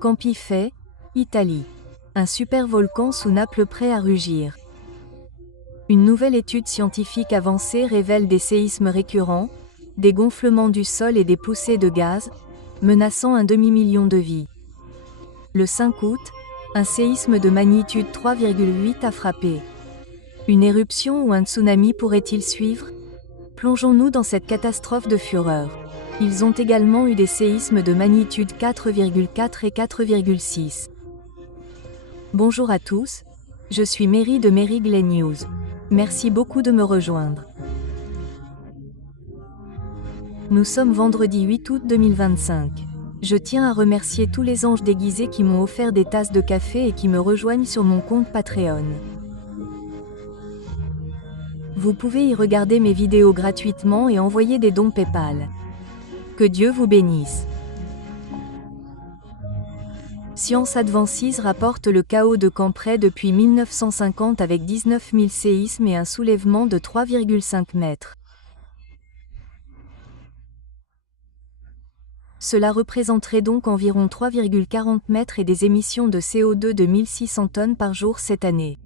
Campifè, Italie. Un supervolcan sous Naples prêt à rugir. Une nouvelle étude scientifique avancée révèle des séismes récurrents, des gonflements du sol et des poussées de gaz, menaçant un demi-million de vies. Le 5 août, un séisme de magnitude 3,8 a frappé. Une éruption ou un tsunami pourrait-il suivre? Plongeons-nous dans cette catastrophe de fureur. Ils ont également eu des séismes de magnitude 4,4 et 4,6. Bonjour à tous, je suis Mary de Mary Glen News. Merci beaucoup de me rejoindre. Nous sommes vendredi 8 août 2025. Je tiens à remercier tous les anges déguisés qui m'ont offert des tasses de café et qui me rejoignent sur mon compte Patreon. Vous pouvez y regarder mes vidéos gratuitement et envoyer des dons PayPal. Que Dieu vous bénisse. Science Advances rapporte le chaos de Cambrai depuis 1950 avec 19 000 séismes et un soulèvement de 3,5 mètres. Cela représenterait donc environ 3,40 mètres et des émissions de CO2 de 1600 tonnes par jour cette année.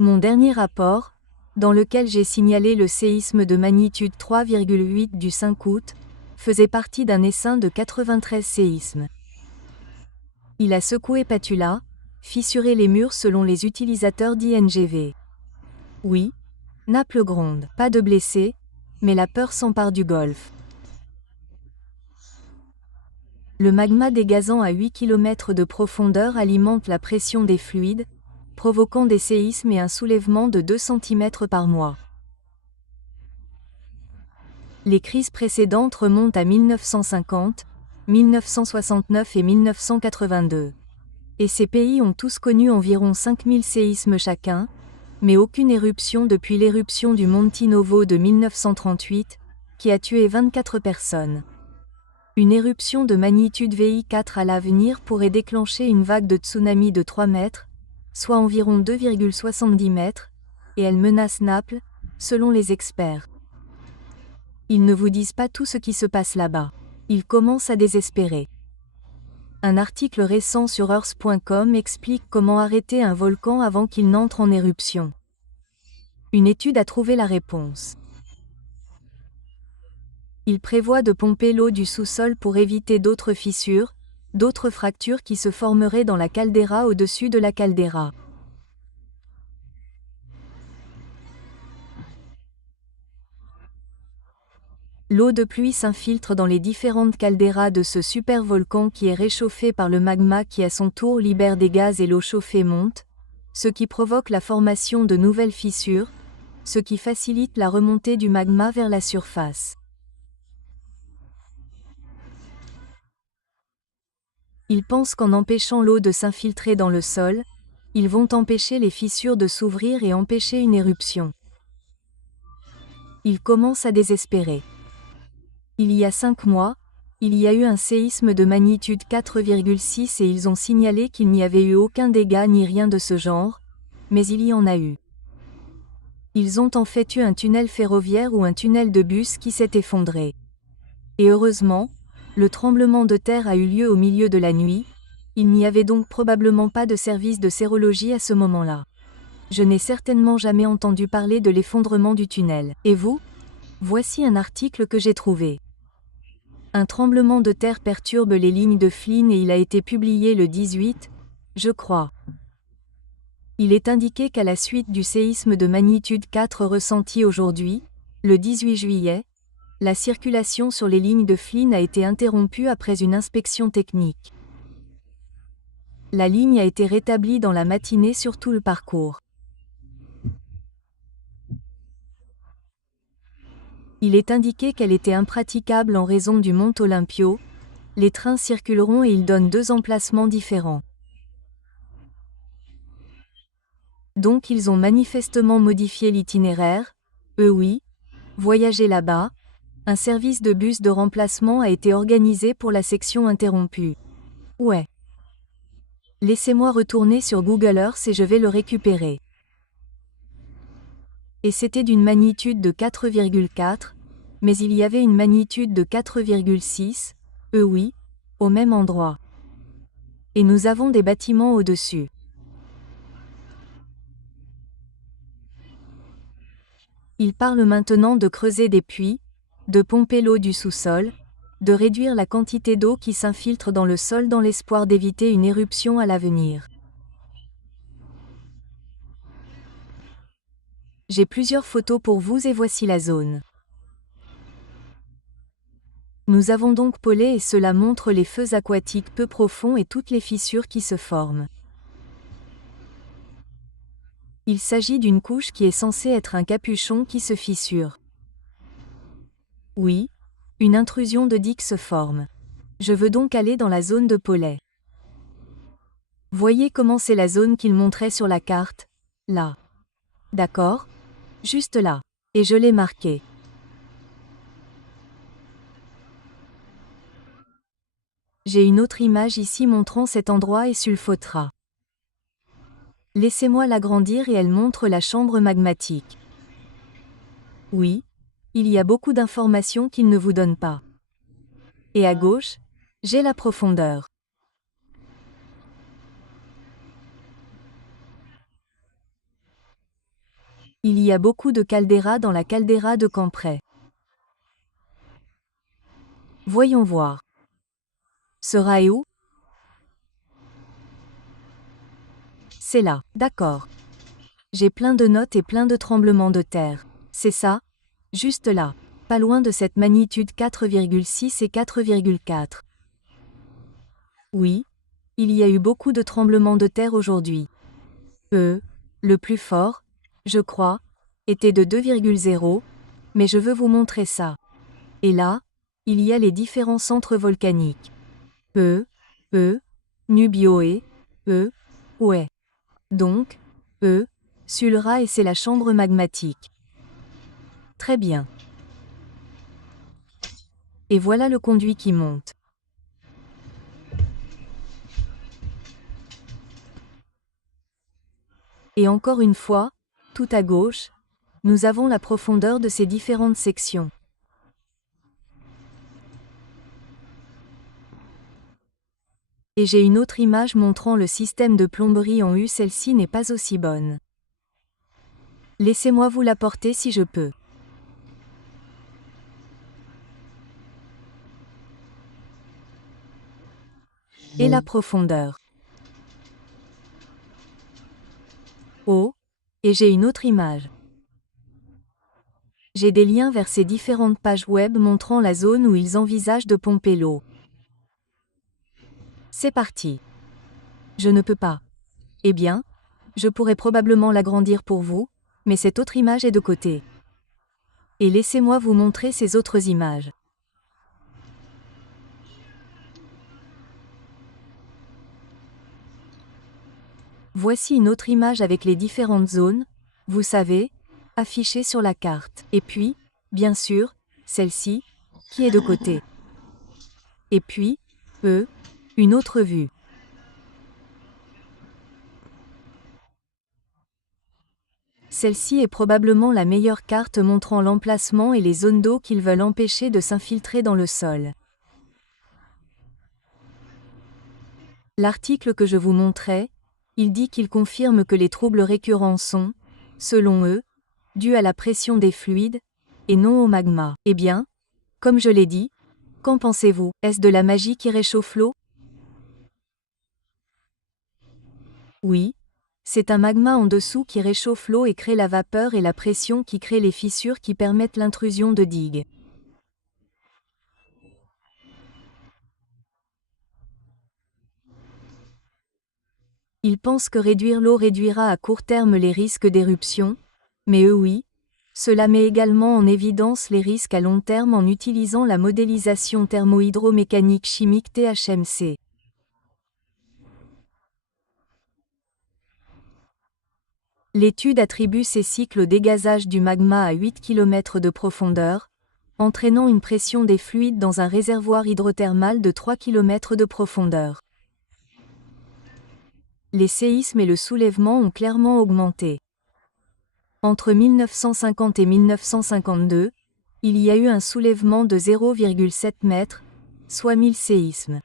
Mon dernier rapport, dans lequel j'ai signalé le séisme de magnitude 3,8 du 5 août, faisait partie d'un essaim de 93 séismes. Il a secoué Patula, fissuré les murs selon les utilisateurs d'INGV. Oui, Naples gronde, pas de blessés, mais la peur s'empare du Golfe. Le magma dégazant à 8 km de profondeur alimente la pression des fluides, provoquant des séismes et un soulèvement de 2 cm par mois. Les crises précédentes remontent à 1950, 1969 et 1982. Et ces pays ont tous connu environ 5000 séismes chacun, mais aucune éruption depuis l'éruption du Monte Novo de 1938, qui a tué 24 personnes. Une éruption de magnitude VI4 à l'avenir pourrait déclencher une vague de tsunami de 3 mètres, soit environ 2,70 mètres, et elle menace Naples, selon les experts. Ils ne vous disent pas tout ce qui se passe là-bas. Ils commencent à désespérer. Un article récent sur Earth.com explique comment arrêter un volcan avant qu'il n'entre en éruption. Une étude a trouvé la réponse. Il prévoit de pomper l'eau du sous-sol pour éviter d'autres fissures, d'autres fractures qui se formeraient dans la caldeira au-dessus de la caldeira. L'eau de pluie s'infiltre dans les différentes calderas de ce supervolcan qui est réchauffé par le magma qui à son tour libère des gaz et l'eau chauffée monte, ce qui provoque la formation de nouvelles fissures, ce qui facilite la remontée du magma vers la surface. Ils pensent qu'en empêchant l'eau de s'infiltrer dans le sol, ils vont empêcher les fissures de s'ouvrir et empêcher une éruption. Ils commencent à désespérer. Il y a 5 mois, il y a eu un séisme de magnitude 4,6 et ils ont signalé qu'il n'y avait eu aucun dégât ni rien de ce genre, mais il y en a eu. Ils ont en fait eu un tunnel ferroviaire ou un tunnel de bus qui s'est effondré. Et heureusement, le tremblement de terre a eu lieu au milieu de la nuit, il n'y avait donc probablement pas de service de sérologie à ce moment-là. Je n'ai certainement jamais entendu parler de l'effondrement du tunnel. Et vous? Voici un article que j'ai trouvé. Un tremblement de terre perturbe les lignes de Flynn et il a été publié le 18, je crois. Il est indiqué qu'à la suite du séisme de magnitude 4 ressenti aujourd'hui, le 18 juillet, la circulation sur les lignes de Flynn a été interrompue après une inspection technique. La ligne a été rétablie dans la matinée sur tout le parcours. Il est indiqué qu'elle était impraticable en raison du Mont Olympio. Les trains circuleront et ils donnent 2 emplacements différents. Donc ils ont manifestement modifié l'itinéraire. Oui, voyager là-bas. Un service de bus de remplacement a été organisé pour la section interrompue. Ouais. Laissez-moi retourner sur Google Earth et je vais le récupérer. Et c'était d'une magnitude de 4,4, mais il y avait une magnitude de 4,6, oui, au même endroit. Et nous avons des bâtiments au-dessus. Il parle maintenant de creuser des puits, de pomper l'eau du sous-sol, de réduire la quantité d'eau qui s'infiltre dans le sol dans l'espoir d'éviter une éruption à l'avenir. J'ai plusieurs photos pour vous et voici la zone. Nous avons donc polé et cela montre les feux aquatiques peu profonds et toutes les fissures qui se forment. Il s'agit d'une couche qui est censée être un capuchon qui se fissure. Oui, une intrusion de digue se forme. Je veux donc aller dans la zone de pollet. Voyez comment c'est la zone qu'il montrait sur la carte, là. D'accord? Juste là. Et je l'ai marqué. J'ai une autre image ici montrant cet endroit et sulfotera. Laissez-moi l'agrandir et elle montre la chambre magmatique. Oui, il y a beaucoup d'informations qu'il ne vous donne pas. Et à gauche, j'ai la profondeur. Il y a beaucoup de caldeira dans la caldeira de Campray. Voyons voir. Sera et où? C'est là, d'accord. J'ai plein de notes et plein de tremblements de terre. C'est ça? Juste là. Pas loin de cette magnitude 4,6 et 4,4. Oui, il y a eu beaucoup de tremblements de terre aujourd'hui. Le plus fort, je crois, était de 2,0, mais je veux vous montrer ça. Et là, il y a les différents centres volcaniques. Nubioe, ouais. Donc, Sulra et c'est la chambre magmatique. Très bien. Et voilà le conduit qui monte. Et encore une fois, tout à gauche, nous avons la profondeur de ces différentes sections. Et j'ai une autre image montrant le système de plomberie en U, celle-ci n'est pas aussi bonne. Laissez-moi vous l'apporter si je peux. Et la profondeur. Oh, et j'ai une autre image. J'ai des liens vers ces différentes pages web montrant la zone où ils envisagent de pomper l'eau. C'est parti. Je ne peux pas. Eh bien, je pourrais probablement l'agrandir pour vous, mais cette autre image est de côté. Et laissez-moi vous montrer ces autres images. Voici une autre image avec les différentes zones, vous savez, affichées sur la carte. Et puis, bien sûr, celle-ci, qui est de côté. Et puis, une autre vue. Celle-ci est probablement la meilleure carte montrant l'emplacement et les zones d'eau qu'ils veulent empêcher de s'infiltrer dans le sol. L'article que je vous montrais, il dit qu'il confirme que les troubles récurrents sont, selon eux, dus à la pression des fluides, et non au magma. Eh bien, comme je l'ai dit, qu'en pensez-vous? Est-ce de la magie qui réchauffe l'eau? Oui, c'est un magma en dessous qui réchauffe l'eau et crée la vapeur et la pression qui crée les fissures qui permettent l'intrusion de digues. Ils pensent que réduire l'eau réduira à court terme les risques d'éruption, mais eux oui, cela met également en évidence les risques à long terme en utilisant la modélisation thermohydromécanique chimique THMC. L'étude attribue ces cycles au dégazage du magma à 8 km de profondeur, entraînant une pression des fluides dans un réservoir hydrothermal de 3 km de profondeur. Les séismes et le soulèvement ont clairement augmenté. Entre 1950 et 1952, il y a eu un soulèvement de 0,7 m, soit 1000 séismes.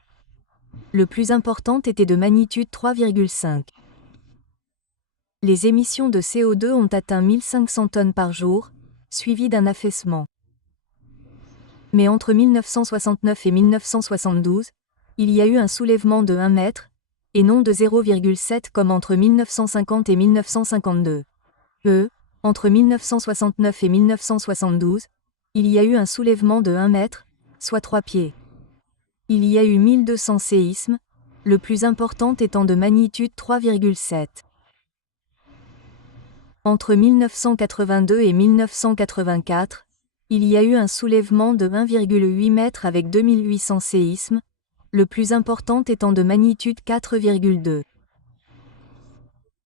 Le plus important était de magnitude 3,5. Les émissions de CO2 ont atteint 1500 tonnes par jour, suivi d'un affaissement. Mais entre 1969 et 1972, il y a eu un soulèvement de 1 mètre, et non de 0,7 comme entre 1950 et 1952. Entre 1969 et 1972, il y a eu un soulèvement de 1 mètre, soit 3 pieds. Il y a eu 1200 séismes, le plus important étant de magnitude 3,7. Entre 1982 et 1984, il y a eu un soulèvement de 1,8 mètres avec 2800 séismes, le plus important étant de magnitude 4,2.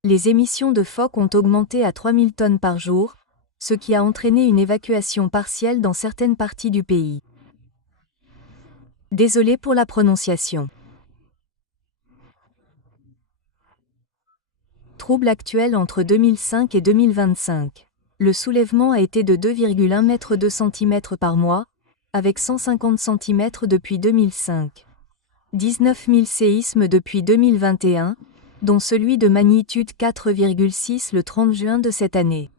Les émissions de phoques ont augmenté à 3000 tonnes par jour, ce qui a entraîné une évacuation partielle dans certaines parties du pays. Désolé pour la prononciation. Trouble actuel entre 2005 et 2025. Le soulèvement a été de 2,1 mètres 2 cm par mois, avec 150 cm depuis 2005. 19 000 séismes depuis 2021, dont celui de magnitude 4,6 le 30 juin de cette année.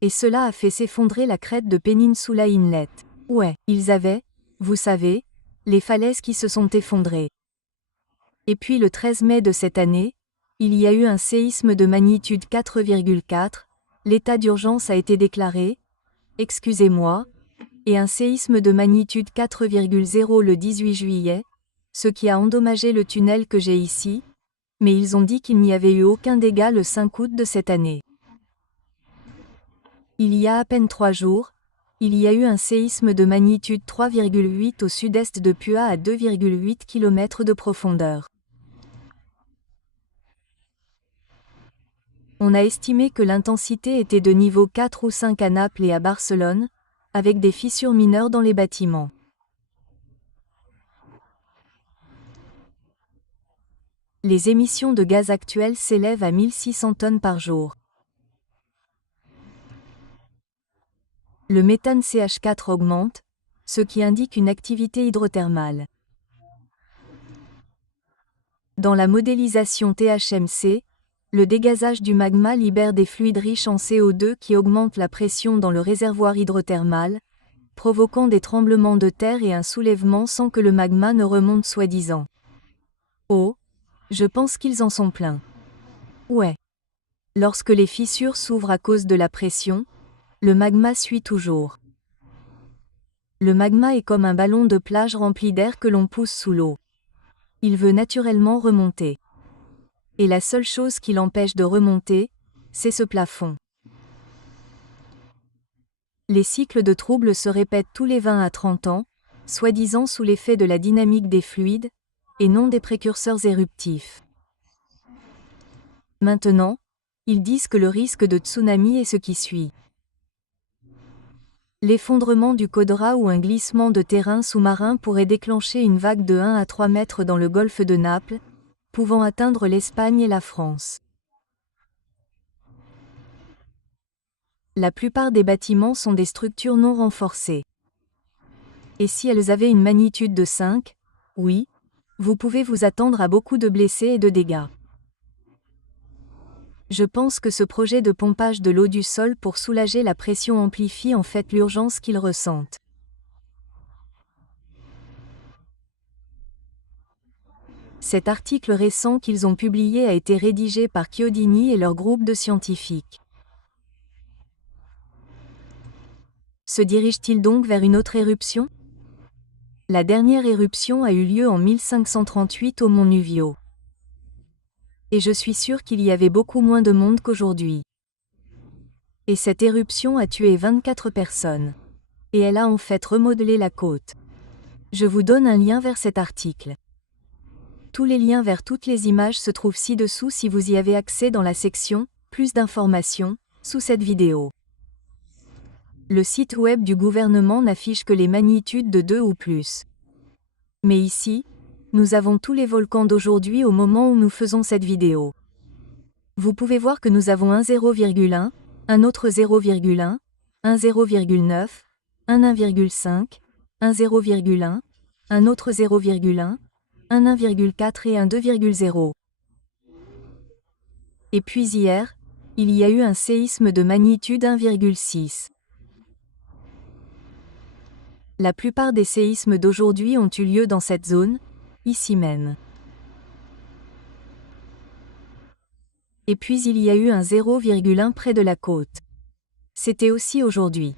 Et cela a fait s'effondrer la crête de Peninsula Inlet. Ouais, ils avaient, vous savez, les falaises qui se sont effondrées. Et puis le 13 mai de cette année, il y a eu un séisme de magnitude 4,4, l'état d'urgence a été déclaré, excusez-moi, et un séisme de magnitude 4,0 le 18 juillet, ce qui a endommagé le tunnel que j'ai ici, mais ils ont dit qu'il n'y avait eu aucun dégât le 5 août de cette année. Il y a à peine 3 jours, il y a eu un séisme de magnitude 3,8 au sud-est de Pua à 2,8 km de profondeur. On a estimé que l'intensité était de niveau 4 ou 5 à Naples et à Barcelone, avec des fissures mineures dans les bâtiments. Les émissions de gaz actuelles s'élèvent à 1600 tonnes par jour. Le méthane CH4 augmente, ce qui indique une activité hydrothermale. Dans la modélisation THMC, le dégazage du magma libère des fluides riches en CO2 qui augmentent la pression dans le réservoir hydrothermal, provoquant des tremblements de terre et un soulèvement sans que le magma ne remonte soi-disant. Oh, je pense qu'ils en sont pleins. Ouais. Lorsque les fissures s'ouvrent à cause de la pression, le magma suit toujours. Le magma est comme un ballon de plage rempli d'air que l'on pousse sous l'eau. Il veut naturellement remonter. Et la seule chose qui l'empêche de remonter, c'est ce plafond. Les cycles de troubles se répètent tous les 20 à 30 ans, soi-disant sous l'effet de la dynamique des fluides, et non des précurseurs éruptifs. Maintenant, ils disent que le risque de tsunami est ce qui suit. L'effondrement du Kodra ou un glissement de terrain sous-marin pourrait déclencher une vague de 1 à 3 mètres dans le golfe de Naples, pouvant atteindre l'Espagne et la France. La plupart des bâtiments sont des structures non renforcées. Et si elles avaient une magnitude de 5, oui, vous pouvez vous attendre à beaucoup de blessés et de dégâts. Je pense que ce projet de pompage de l'eau du sol pour soulager la pression amplifie en fait l'urgence qu'ils ressentent. Cet article récent qu'ils ont publié a été rédigé par Chiodini et leur groupe de scientifiques. Se dirige-t-il donc vers une autre éruption ? La dernière éruption a eu lieu en 1538 au mont Nuvio. Et je suis sûr qu'il y avait beaucoup moins de monde qu'aujourd'hui. Et cette éruption a tué 24 personnes. Et elle a en fait remodelé la côte. Je vous donne un lien vers cet article. Tous les liens vers toutes les images se trouvent ci-dessous si vous y avez accès dans la section « Plus d'informations » sous cette vidéo. Le site web du gouvernement n'affiche que les magnitudes de 2 ou plus. Mais ici, nous avons tous les volcans d'aujourd'hui au moment où nous faisons cette vidéo. Vous pouvez voir que nous avons un 0,1, un autre 0,1, un 0,9, un 1,5, un 0,1, un autre 0,1, un 1,4 et un 2,0. Et puis hier, il y a eu un séisme de magnitude 1,6. La plupart des séismes d'aujourd'hui ont eu lieu dans cette zone, ici même. Et puis il y a eu un 0,1 près de la côte. C'était aussi aujourd'hui.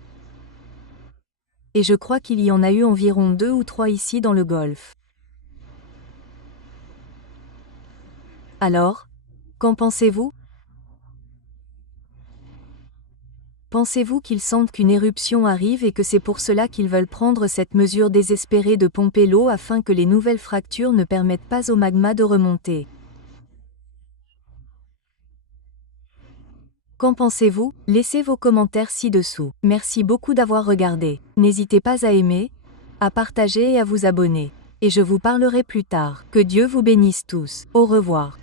Et je crois qu'il y en a eu environ 2 ou 3 ici dans le Golfe. Alors, qu'en pensez-vous? Pensez-vous qu'ils sentent qu'une éruption arrive et que c'est pour cela qu'ils veulent prendre cette mesure désespérée de pomper l'eau afin que les nouvelles fractures ne permettent pas au magma de remonter? Qu'en pensez-vous? Laissez vos commentaires ci-dessous. Merci beaucoup d'avoir regardé. N'hésitez pas à aimer, à partager et à vous abonner. Et je vous parlerai plus tard. Que Dieu vous bénisse tous. Au revoir.